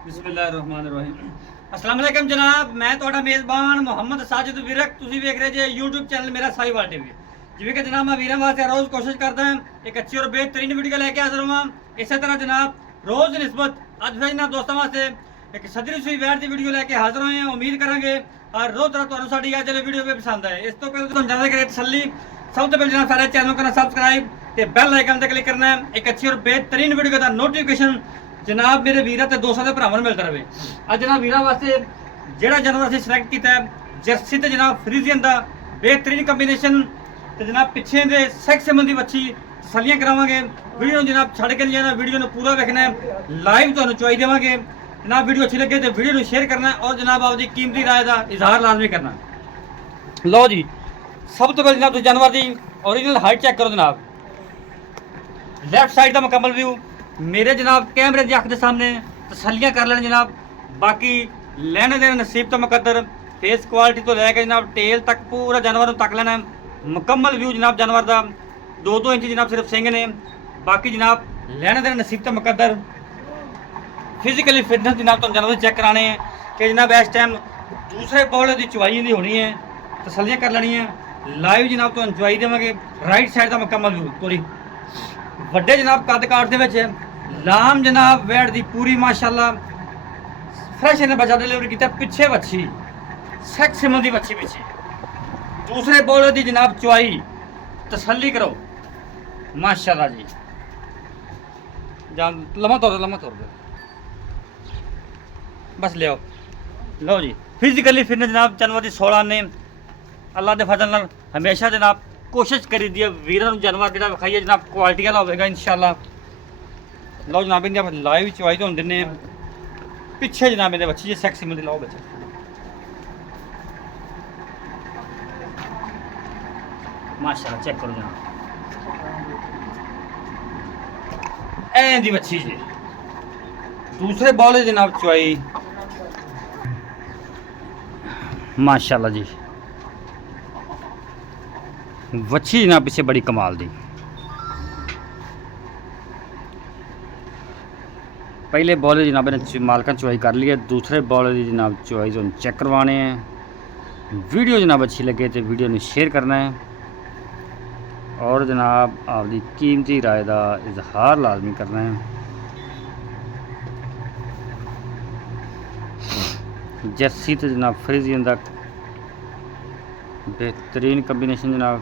बिस्मिल्लाहिर्रहमानिर्रहीम। अस्सलाम वालेकुम जनाब, मैं ਤੁਹਾਡਾ ਮੇਜ਼ਬਾਨ ਮੁਹੰਮਦ ਸਾजिद ਵਿਰਕ। ਤੁਸੀਂ ਵੇਖ ਰਹੇ ਜੇ YouTube ਚੈਨਲ ਮੇਰਾ ਸਾਈਵਾਲ ਟੀਵੀ। ਜਿਵੇਂ ਕਿ ਜਨਾਬ ਮੈਂ ਵੀਰਾਂ ਵਾਸਤੇ ਰੋਜ਼ ਕੋਸ਼ਿਸ਼ ਕਰਦਾ ਹਾਂ ਇੱਕ ਅੱਛੀ ਔਰ ਬਿਹਤਰੀਨ ਵੀਡੀਓ ਲੈ ਕੇ ਹਾਜ਼ਰ ਹਾਂ। ਇਸੇ ਤਰ੍ਹਾਂ ਜਨਾਬ ਰੋਜ਼ ਨਿਸਬਤ ਅੱਜ ਫਿਰ ਜਨਾਬ ਦੋਸਤਾਂ ਵਾਸਤੇ ਇੱਕ ਸਦਰੀ ਸੂਈ ਵੈਟ ਦੀ ਵੀਡੀਓ ਲੈ ਕੇ ਹਾਜ਼ਰ ਹੋਏ ਹਾਂ। ਉਮੀਦ ਕਰਾਂਗੇ ਹਰ ਰੋਜ਼ ਤਰ੍ਹਾਂ ਤੁਹਾਨੂੰ ਸਾਡੀ ਅੱਜ ਵਾਲੀ ਵੀਡੀਓ ਵੀ ਪਸੰਦ ਆਏ। ਇਸ ਤੋਂ ਪਹਿਲਾਂ ਤੁਹਾਨੂੰ ਜਾਣਦਾ ਕਰੇ ਤਸੱਲੀ, ਸਭ ਤੋਂ ਪਹਿਲਾਂ ਜਨਾਬ ਸਾਰੇ ਚੈਨਲ ਨੂੰ ਕਰਨਾ ਸਬਸਕ੍ਰਾਈਬ ਤੇ ਬੈਲ ਆਈਕਨ ਤੇ ਕਲਿੱਕ ਕਰਨਾ ਹੈ। ਇੱਕ ਅੱਛੀ ਔਰ ਬਿਹਤਰੀਨ ਵੀਡੀਓ ਦਾ ਨੋਟੀਫਿਕੇਸ਼ਨ जनाब मेरे वीर ते दोस्तों के भरावां मिलता रहे। अज जनाब वीर वास्ते जोड़ा जानवर असीं सिलेक्ट किया है जर्सी ते जनाब फ्रीजियन का बेहतरीन कंबीनेशन ते जनाब पिछे दे सेक्स संबंधी बच्ची तसलियां करावांगे। वीडियो जनाब छड़ के नहीं जाना, वीडियो को पूरा देखना है, लाइव तुहानूं चवाई देवांगे। जनाब वीडियो अच्छी लगे तो वीडियो को शेयर करना और जनाब आपकी कीमती राय का इजहार लाजमी करना। लो जी, सब तो पहले जनाब तुसीं जानवर की ओरिजिनल हाइट चेक करो। जनाब लैफ्ट साइड का मुकम्मल व्यू मेरे जनाब कैमरे की अख के सामने तसलियां कर लेना जनाब। बाकी लेने देने नसीब तो मुकद्दर, फेस क्वालिटी तो लैके जनाब टेल तक पूरा जानवर तक लेना है। मुकम्मल व्यू जनाब जानवर का 2-2 इंच जनाब सिर्फ सिंह ने। बाकी जनाब लेने देने नसीब तो मुकद्दर। फिजिकली फिटनेस जनाब तो जानवर चेक कराने हैं कि जनाब इस टाइम दूसरे बॉल की चवाई की होनी है, तसलियां कर लेनी है। लाइव जनाब तो चवाई देवांगे। राइट साइड का मुकम्मल व्यू पूरी ਵੱਡੇ जनाब कद काट ਦੇ ਵਿੱਚ लाम जनाब वैट दी पूरी माशाल्लाह फ्रैश ने बच्चा डिलीवर किया। पिछे बच्ची सेक्स सिमल दी बच्ची पिछे दूसरे बॉलर दी जनाब चुआई तसल्ली करो माशाल्लाह जी। जान लम्हा तोड़ दो बस ले आओ। लो जी फिजिकली फिटनेस जनाब जानवर की 16 ने अल्लाह के फजल नाल हमेशा जनाब कोशिश करी दी है वीरों जानवर जो विखाइए जनाब क्वालिटी वाला होगा इंशाल्लाह। लो जनाब इनकी आप लाइव चवाई तो दिन पिछे जनाब मेरे बच्चे सैक्सी मिलती लाओ बच्चे माशाल्लाह चेक करो जनाब ऐ दी बच्ची जी। दूसरे बॉल जनाब चवाई माशाल्लाह जी वच्छी जनाब पिछे बड़ी कमाल दी। पहले बॉल जनाब ने मालका चुवाई कर ली है, दूसरे बॉल की जनाब चुवाई तो चेक करवाने हैं। वीडियो जनाब अच्छी लगे तो वीडियो ने शेयर करना है और जनाब आपकी कीमती राय का इजहार लाजमी करना है। जर्सी तो जनाब फ्रीजियन का बेहतरीन कंबीनेशन जनाब।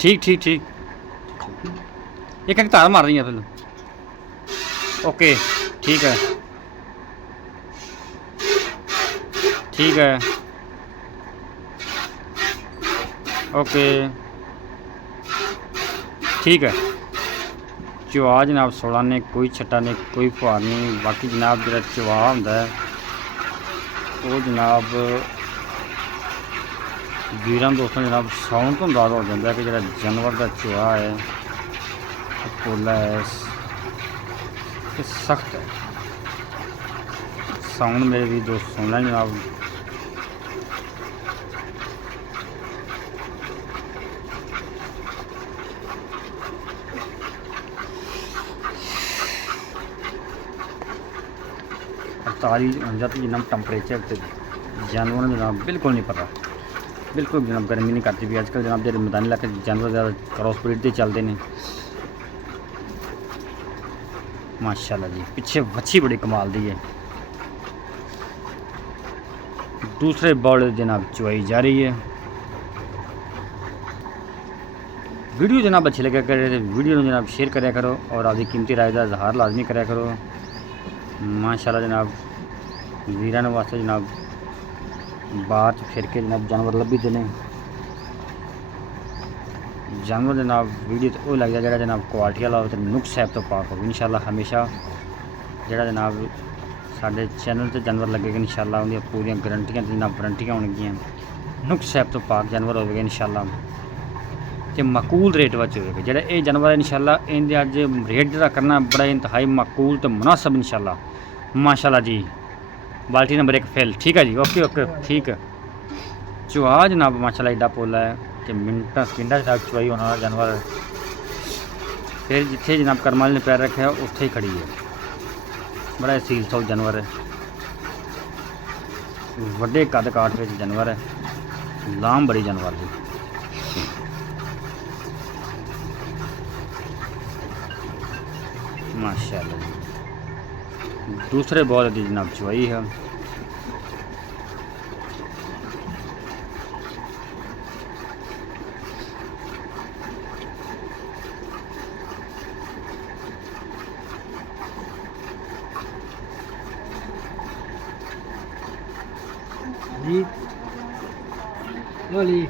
ठीक ठीक ठीक एक तार मार रही है फिर ओके ठीक है ठीक है ओके ठीक है। चवा जनाब 16 ने कोई छट्टा ने कोई फुहार नहीं। बाकी जनाब जो चवा होंदा है वो जनाब वीरां दोस्तों जनाब साउंड तो अंदाजा हो जाता है कि जो जानवर का चुहा है पोला है कि सख्त है। साउंड मेरे भी दोस्त सुन लें जनाब। अड़तालीस 49 जनाब टंपरेचर जानवर जनाब बिल्कुल नहीं पता। बिल्कुल जनाब गर्मी नहीं करती भी आजकल जनाब जो मैदानी इलाके जानवर ज़्यादा क्रॉस ब्रीड के चलते हैं माशाल्लाह जी। पिछे वच्छी बड़ी कमाल दी है। दूसरे बॉल जनाब चुवाई जा रही है। वीडियो जनाब अच्छी लगे करे तो वीडियो में जनाब शेयर कराया करो और आपकी कीमती राय का इजहार लाजमी कराया करो। माशाल्लाह जनाब वीरान वास्ते जनाब बाहर फिर के जनाब जानवर लभी देने जानवर जनाब वीडियो तो वो लगता है जनाब क्वालिटी वाला हो तो नुक्स साहब तो पाक हो इंशाल्लाह हमेशा जरा जनाब साढ़े चैनल से जानवर लगेगा इंशाल्लाह उनकी पूरी गारंटियां जनाब वारंटियां होंगियां नुक्स साहब तो पाक जानवर होगा इंशाल्लाह तो मकूल रेट वच होगा जो ये जानवर इंशाल्लाह इनके अज रेट जो करना बड़ा इंतहाई मकूल तो मुनासब इंशाल्लाह माशाल्लाह जी। बाल्टी नंबर 1 फेल ठीक है जी ओके ओके ठीक है। चुहा जनाब माशाल्लाह एडा पोला है कि मिनटा सकेंडा जनाब चुवाई होने वाला जानवर फिर जिथे जनाब करमाल ने पैर रखा है उत्थे ही खड़ी है। बड़ा सील सौ जानवर है वड्डे कद काट में जानवर है लाम बड़ी जानवर जी। माशाल्लाह जी दूसरे बॉल की जनाब चुवाई है। जी बोली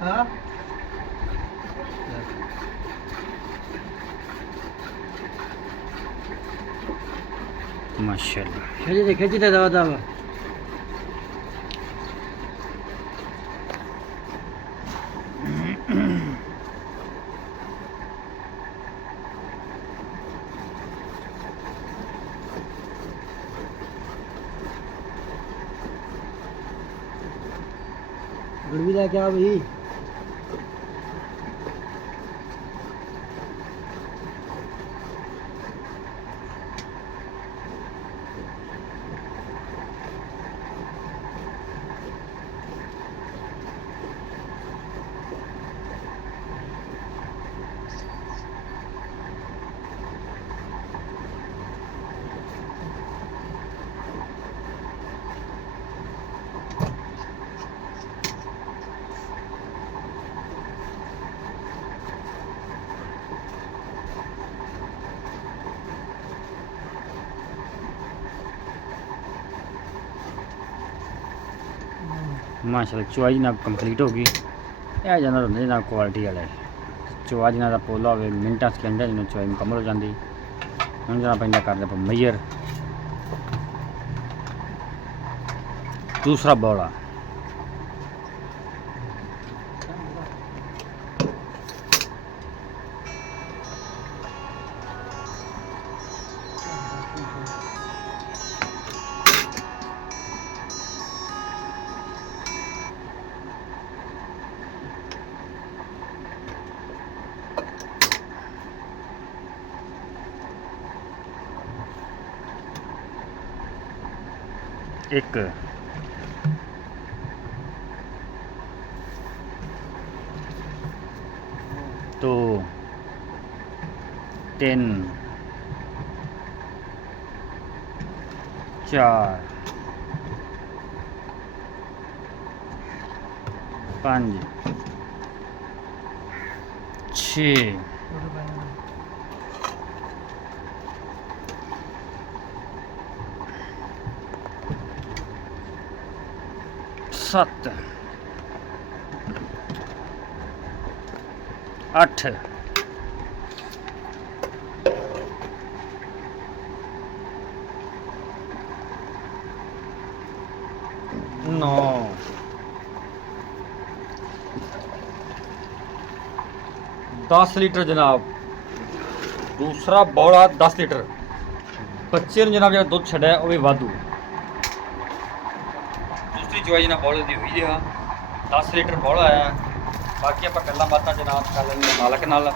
हाँ माशाल्लाह खिंच दे दवा दवा गुड़वी ला क्या भाई माशाल्लाह चुवाई जनाब कंप्लीट होगी। यह जानवर होंगे जनाब क्वालिटी वाले चुवा जिन्हों का पोला हो मिनटा सकेंडा जिन्होंने चुवाई मुकम्मल हो जाती। हम जनाब पैदा कर दे मैयर दूसरा बौला एक दो तीन चार पाँच छः सत्त अठ नौ 10 लीटर जनाब दूसरा बौड़ा 10 लीटर बच्चे ने जनाब जो दुध छड़ा वो भी वाधू दूसरी चुवाई जनाब बौले की हुई है 10 लीटर बौला आया। बाकी आप गल्लां बातां जनाब कर लेंगे मालक नाल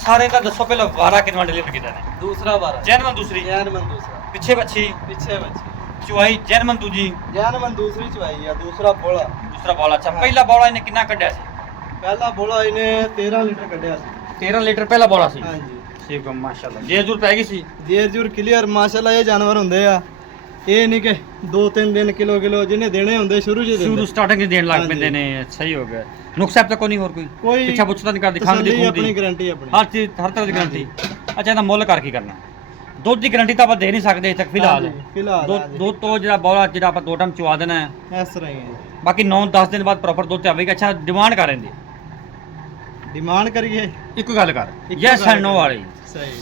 सारे का दसो पहले 12 कितना डिलीवर किया ने दूसरा बारा जैनवन दूसरी जैनमन दूसरा पिछे बच्ची पीछे बच्ची ਚੁਆਈ ਜੈਨਮਨ ਦੂਜੀ ਜੈਨਮਨ ਦੂਸਰੀ ਚਵਾਈ ਆ, ਦੂਸਰਾ ਬੋਲਾ। ਦੂਸਰਾ ਬੋਲਾ। ਅੱਛਾ ਪਹਿਲਾ ਬੋਲਾ ਇਹਨੇ ਕਿੰਨਾ ਕੱਢਿਆ ਸੀ? ਪਹਿਲਾ ਬੋਲਾ ਇਹਨੇ 13 ਲੀਟਰ ਕੱਢਿਆ ਸੀ। 13 ਲੀਟਰ ਪਹਿਲਾ ਬੋਲਾ ਸੀ। ਹਾਂਜੀ। ਠੀਕ ਹੈ ਮਾਸ਼ਾਅੱਲਾ। ਜੇਰ ਜੂਰ ਪੈ ਗਈ ਸੀ? ਜੇਰ ਜੂਰ ਕਲੀਅਰ ਮਾਸ਼ਾਅੱਲਾ। ਇਹ ਜਾਨਵਰ ਹੁੰਦੇ ਆ, ਇਹ ਨਹੀਂ ਕਿ 2-3 ਦਿਨ ਕਿਲੋ ਜਿਹਨੇ ਦੇਣੇ ਹੁੰਦੇ ਸ਼ੁਰੂ ਚ ਸ਼ੁਰੂ ਸਟਾਰਟਿੰਗ ਦੇਣ ਲੱਗ ਹਾਂਜੀ। ਪੈਂਦੇ ਨੇ। ਸਹੀ ਹੋ ਗਿਆ। ਨੁਕਸ ਸਾਹਿਬ ਤਾਂ ਕੋਈ ਨਹੀਂ ਹੋਰ ਕੋਈ ਕੋਈ ਪਿੱਛਾ ਪੁੱਛਦਾ ਨਹੀਂ ਕਰਦੀ, ਖੰਗ ਦੀ ਖੂਨ ਆਪਣੀ ਦੀ ਗਾਰੰਟੀ ਆਪਣੀ। ਹਰ ਚੀਜ਼ ਹਰ ਤਰ੍ਹਾਂ ਦੀ ਗਾਰੰਟੀ। ਅੱਛਾ ਇਹਦਾ ਮੁੱਲ ਕਰ ਕੀ ਕਰਨਾ? ਦੁੱਧ ਦੀ ਗਾਰੰਟੀ ਤਾਂ ਆਪਾਂ ਦੇ ਨਹੀਂ ਸਕਦੇ ਇੱਥੇ ਫਿਲਹਾਲ। ਹਾਂਜੀ, ਫਿਲਹਾਲ ਹਾਂਜੀ। ਦੁੱਧ ਤੋਂ ਜਿਹੜਾ ਬੋਲਾ ਜਿਹੜਾ ਆਪਾਂ 2 ਟਾਈਮ ਚਵਾ ਦੇਣਾ ਹੈ, ਇਸ ਤਰ੍ਹਾਂ ਹੀ ਹੈ ਜੀ। ਬਾਕੀ 9-10 ਦਿਨ ਬਾਅਦ ਪ੍ਰੋਪਰ ਦੁੱਧ ਤੇ ਆਵੇਗਾ। ਅੱਛਾ ਡਿਮਾਂਡ ਕਰ ਰਹੇ ਡਿਮਾਂਡ ਕਰੀਏ ਇੱਕੋ ਗੱਲ ਕਰ ਇੱਕੋ ਯੈਸ ਗੱਲ ਐਂਡ ਨੋ ਵਾਲੀ। ਸਹੀ।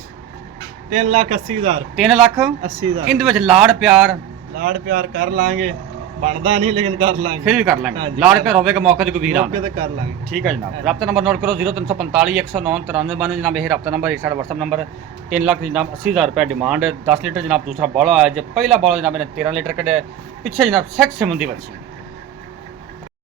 3,80,000 3 ਲੱਖ 80,000 ਇਹਦੇ ਵਿੱਚ ਲਾੜ ਪਿਆਰ ਲਾੜ ਪਿਆਰ ਕਰ ਲਾਂਗੇ, ਬਣਦਾ ਨਹੀਂ ਲੇਕਿਨ ਕਰ ਲਾਂਗੇ। ਫਿਰ ਵੀ ਕਰ ਲਾਂਗੇ। ਹਾਂਜੀ। ਲਾੜ ਪਿਆਰ ਹੋਵੇਗਾ ਮੌਕੇ ਤੇ ਕੋਈ ਵੀਰ ਮੌਕੇ ਆਉਂਦਾ। ਤੇ ਕਰ ਲਾਂਗੇ। ਠੀਕ ਹੈ ਜਨਾਬ। ਰਾਬਤਾ ਨੰਬਰ ਨੋਟ ਕਰੋ 0345 109 9392 ਜਨਾਬ। ਇਹ ਰਾਬਤਾ ਨੰਬਰ, ਇਹ ਸਾਡਾ WhatsApp ਨੰਬਰ। 3 ਲੱਖ ਜਨਾਬ 80,000 ਰੁਪਏ ਡਿਮਾਂਡ। 10 ਲੀਟਰ ਜਨਾਬ ਦੂਸਰਾ ਬੋਲਾ ਹੈ। ਜੇ ਪਹਿਲਾ ਬੋਲਾ ਜਨਾਬ ਇਹਨੇ 13 ਲੀਟਰ ਕੱਢਿਆ। ਪਿੱਛੇ ਜਨਾਬ ਸੈਕਸ ਸੰਬੰਧੀ ਬੱਚੀ